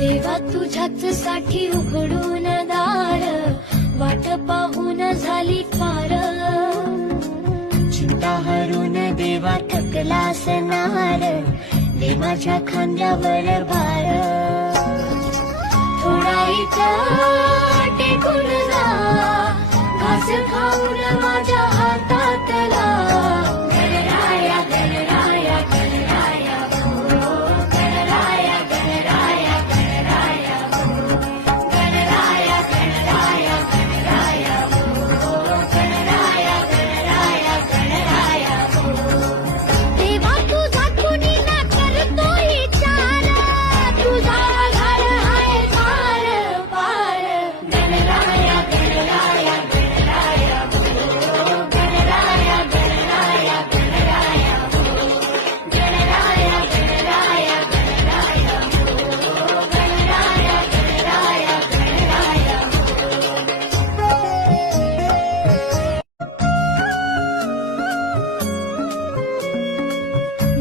देवा तुझ्याच साठी उघडून दार, वाट पाहून झाली पार. चिंता हरून देवा थकला असणार, दे माझ्या खांद्यावर भार. थोडा इथं टेकून जा, घास खाऊन माझ्या हातातला. गणराया गणराया गणराया हो, गणराया गणराया गणराया हो, गणराया गणराया गणराया हो, गणराया गणराया गणराया हो. देवा तुझा कुणी ना करतो विचार, तुझा आधार आहे पार पार. गणराया गणराया गणराया हो, गणराया गणराया गणराया हो, गणराया गणराया गणराया हो, गणराया गणराया गणराया हो.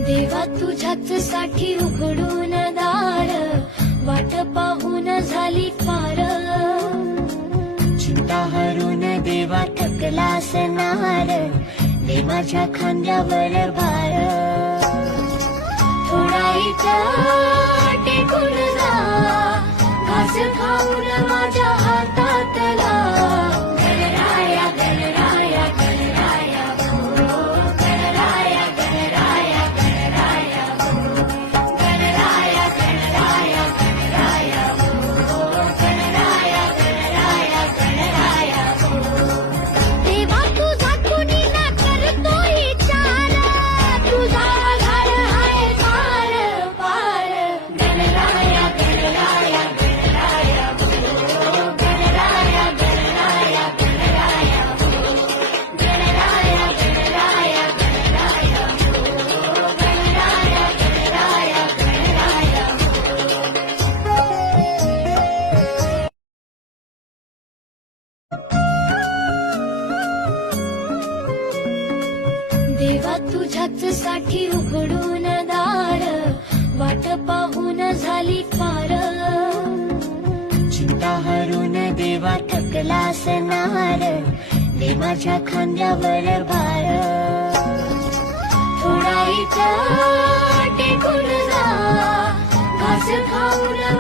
देवा तुझ्याच साठी उघडून दार, वाट पाहून झाली पार. चिंता हरून देवा थकला असणार, दे माझ्या खांद्यावर भार. थोडा इथं टेकून जा, घास खाऊन माझ्या हातातला. गणराया गणराया गणराया हो, गणराया गणराया गणराया हो, गणराया गणराया गणराया हो, गणराया गणराया गणराया हो. देवा तुझा कुणी ना करतो विचार, तुझा आधार आहे पार पार. गणराया गणराया गणराया हो, गणराया गणराया गणराया हो, गणराया गणराया गणराया हो, गणराया गणराया गणराया हो. देवा तुझ्याच साठी उघडून दार, वाट पाहून झाली पार. चिंता हरून देवा थकला असणार, दे माझ्या खांद्यावर भार. थोडा इथं टेकून जा, घास खाऊन